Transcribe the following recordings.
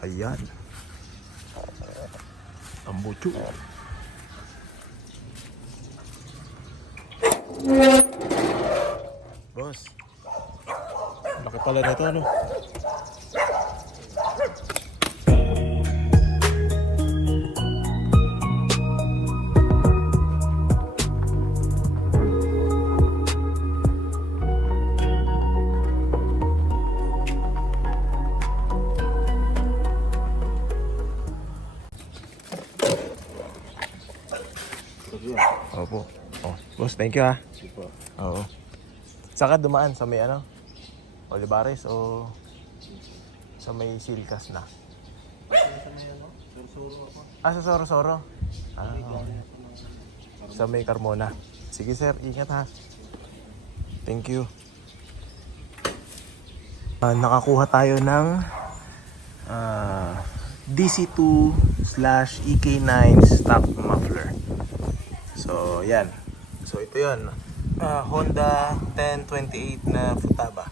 Ayan. Tambucho. Boss. Laki pala nito, ano? Opo. Oh, boss, thank you ha. Oo. Saka dumaan sa may ano? Olivares o sa may Silkas na? Ah, sa Sorosoro. Ah, okay. Sa may Carmona. Sige sir, ingat ha. Thank you. Nakakuha tayo ng DC2/EK9 stock muffler. So, yan. So, ito yun. Honda 1028 na Futaba.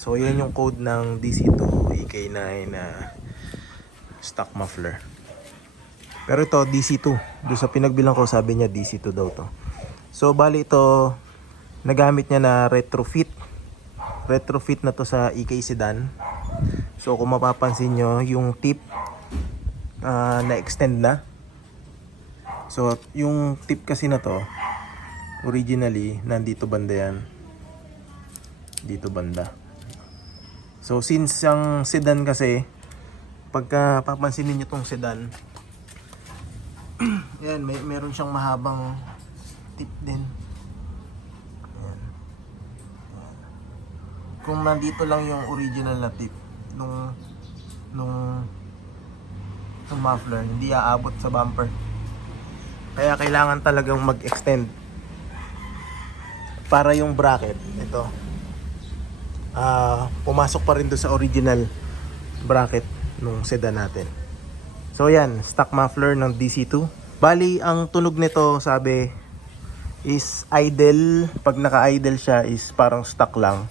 So, yan yung code ng DC2/EK9 stock muffler. Pero ito, DC2. Doon sa pinagbilang ko, sabi niya DC2 daw to. So, bali ito, nagamit niya na retrofit. Retrofit na to sa EK sedan. So, kung mapapansin nyo, yung tip na-extend na. So, yung tip kasi na to, originally, nandito banda yan. Dito banda. So, since ang sedan kasi, pagka papansinin nyo tong sedan, yan, meron siyang mahabang tip din. Ayan. Kung nandito lang yung original na tip, nung muffler, hindi aabot sa bumper. Kaya kailangan talagang mag-extend para yung bracket ito pumasok pa rin doon sa original bracket nung sedan natin. So yan, stock muffler ng DC2. Bali ang tunog nito, sabi is idle. Pag naka-idle siya is parang stock lang.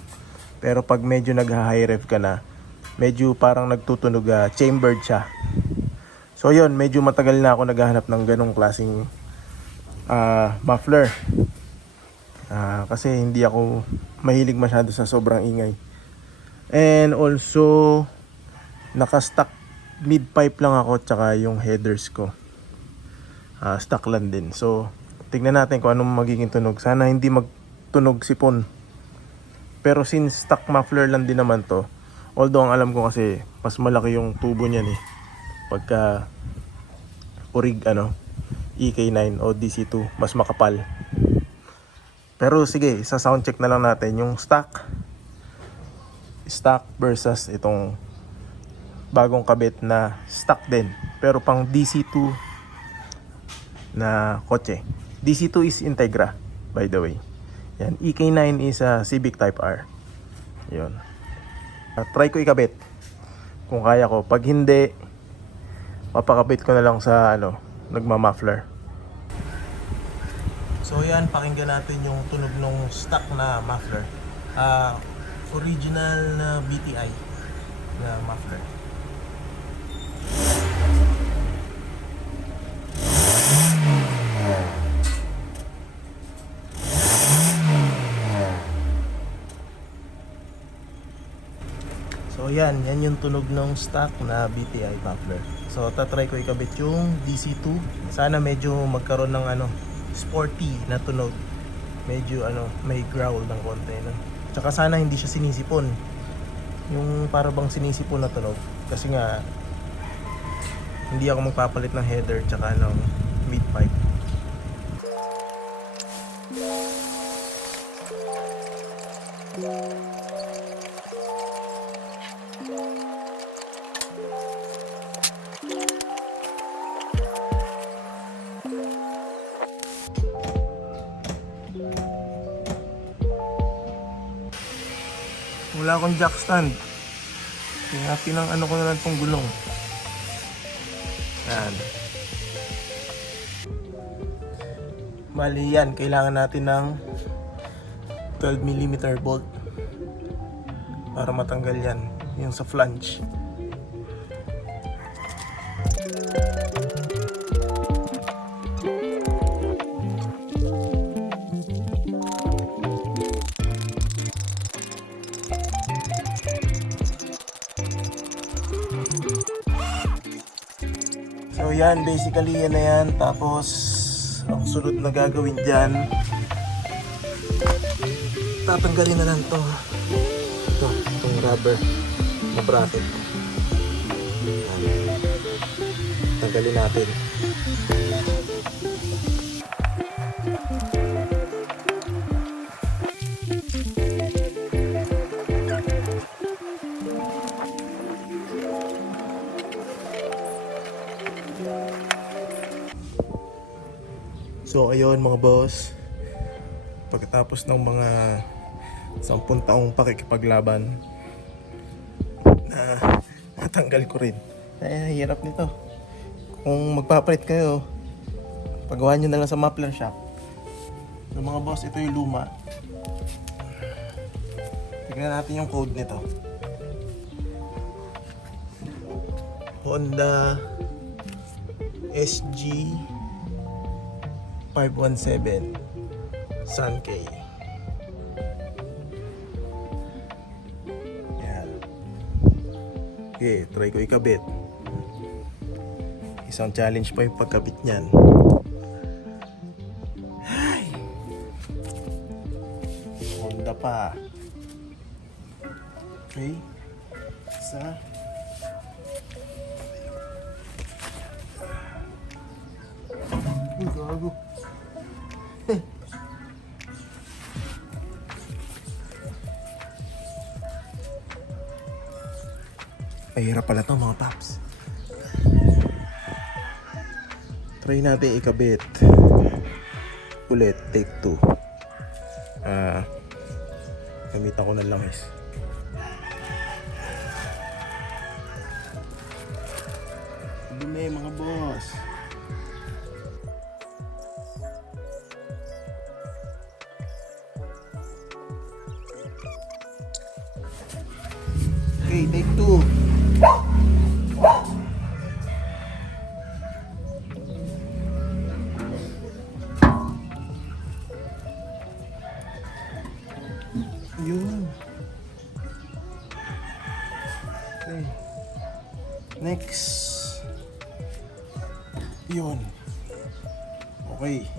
Pero pag medyo nag-high rev ka na, medyo parang nagtutunog, chambered siya. So yun, medyo matagal na ako naghahanap ng ganong klaseng muffler. Kasi hindi ako mahilig masyado sa sobrang ingay. And also, naka-stock mid-pipe lang ako, tsaka yung headers ko. Stock lang din. So, tignan natin kung anong magiging tunog. Sana hindi magtunog sipon. Pero since stock muffler lang din naman to, although ang alam ko kasi, mas malaki yung tubo niyan eh. Pagka EK9 o DC2, mas makapal. Pero sige, isa sound check na lang natin yung stock versus itong bagong kabit na stock din, pero pang DC2 na kotse. DC2 is Integra, by the way. Yan, EK9 is Civic Type R. Yun. Try ko ikabit kung kaya ko. Pag hindi, papakabit ko na lang sa nagma-muffler. So yan, pakinggan natin yung tunog ng stock na muffler. Original na BTI na muffler. So yan yung tunog ng stock na BTI muffler. So tatry ko ikabit yung DC2. Sana medyo magkaroon ng sporty na tunog. Medyo may growl ng konti, no? Tsaka sana hindi siya sinisipon. Yung para bang sinisipon na tunog. Kasi nga hindi ako magpapalit ng header tsaka ng mid pipe. Wala akong jack stand. Kaya ko na lang itong gulong. Yan. Bali yan, kailangan natin ng 12mm bolt para matanggal yan, yung sa flange. So yan, basically yan na yan. Tapos ang sunod na gagawin dyan, tatanggalin na lang itong rubber na bracket. Yan. Tanggalin natin. So ayun mga boss, pagkatapos ng mga 10 taong pakikipaglaban, na natanggal ko rin. Ay, hirap nito. Kung magpapalit kayo, pagawa nyo na lang sa muffler shop. So mga boss, ito yung luma. Tignan natin yung code nito. Honda SG 517 Sankey. Yan. Okay, try ko ikabit. Isang challenge pa yung pagkabit niyan. Ay! Honda pa. Okay. Isa. Uy, gago. Mahirap pala to mga paps. Try natin ikabit. Ulit, take 2. Gamitan ko ng langis. Dumi mga boss. Okay, take 2. Yun. Okay. Next. Yun. Okay.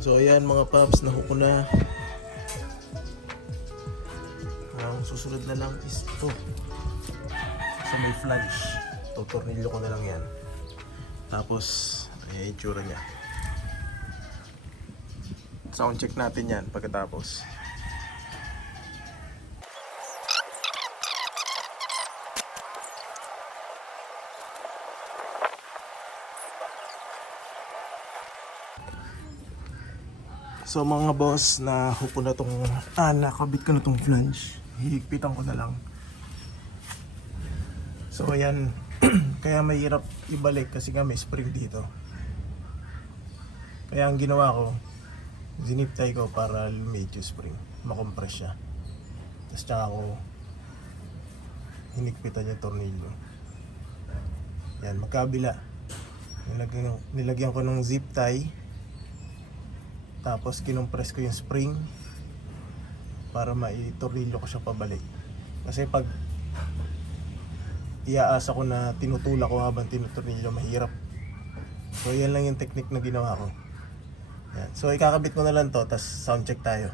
So ayan mga paps, nahook ko na. Ang susunod na lang is ito. So may flange. Tutornilyo ko na lang yan. Tapos ayan yung itsura niya. Sound check natin yan pagkatapos. So mga boss, nahook ko na tong nakabit ko na tong flange. Hihigpitan ko na lang. So ayan, kaya mahirap ibalik kasi nga may spring dito. Kaya ang ginawa ko, zinip tie ko para lumit yung spring, makompress siya. Tapos tsaka ako hinigpitan yung tornilyo. Yan, magkabila. Nilagyan ko ng zip tie. Tapos kinompress ko yung spring para maitornilyo ko siya pabalik. Kasi pag iaasa ko na tinutulak ko habang tinutornilyo, mahirap. So yan lang yung technique na ginawa ko. Yan. So ikakabit ko na lang to, tapos sound check tayo.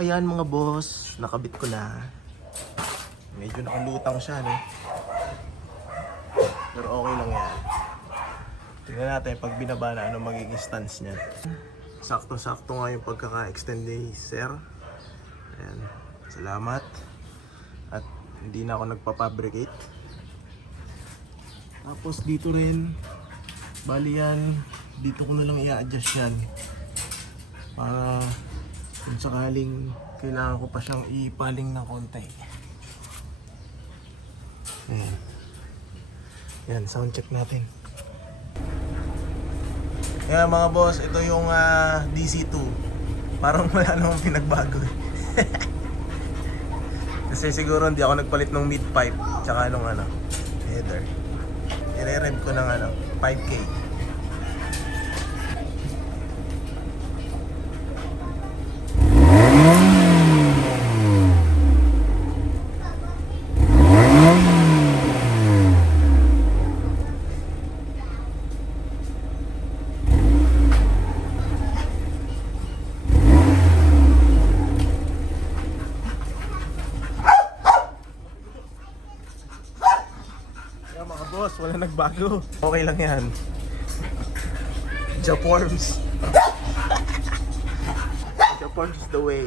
Ayan mga boss, nakabit ko na. Medyo nakalutang siya, no? Pero okay lang yan. Tingnan natin pag binaba na ano magiging stance niya. Sakto-sakto nga yung pagkaka-extend ni Sir. Ayan. Salamat. At hindi na ako nagpapabricate. Tapos dito rin, bali yan, dito ko na lang i-adjust yan. Para kung sakaling kailangan ko pa siyang ipaling ng konti. Ayan. Yan, sound check natin. Kaya mga boss, ito yung DC2. Parang wala namang pinagbago eh. Kasi siguro hindi ako nagpalit ng mid pipe tsaka nung header. I-rev ko ng 5K. Yan mga boss, wala nagbago. Okay lang yan. Jaforms. Jaforms is the way.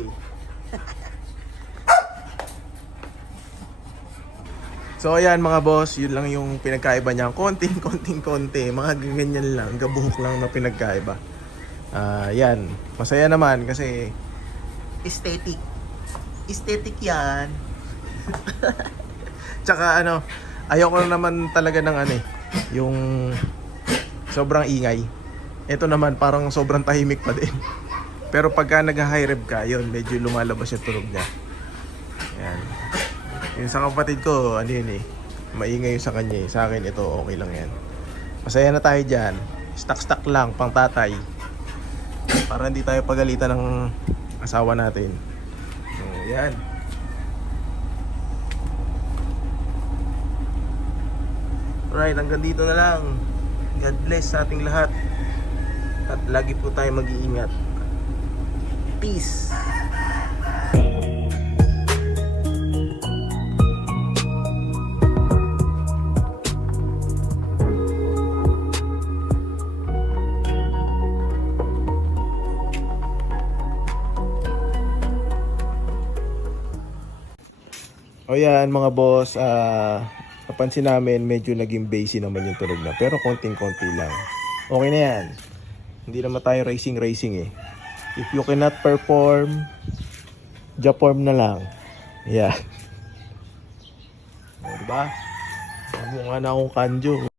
So ayan mga boss, yun lang yung pinagkaiba niya. Konti. Mga ganyan lang, gabuhok lang na pinagkaiba. Yan, masaya naman kasi aesthetic. Aesthetic yan. Tsaka ayoko naman talaga ng yung sobrang ingay. Ito naman parang sobrang tahimik pa din. Pero pagka nag-high rev ka, yun, medyo lumalabas yung tunog niya. Yan. Yung sa kapatid ko, maingay yung sa kanya eh. Sa akin, ito, okay lang yan. Masaya na tayo dyan. Stock lang, pang tatay. Para hindi tayo pagalitan ng asawa natin. So, yan. Alright, hanggang dito na lang. God bless sa ating lahat. At lagi po tayo mag-iingat. Peace! O yan mga boss, napansin namin medyo naging bassy naman yung tunog na, pero konting-konti lang. Okay na yan. Hindi naman tayo racing eh. If you cannot perform, Jaform na lang. Yeah. O, diba? Mukha na akong kanjo.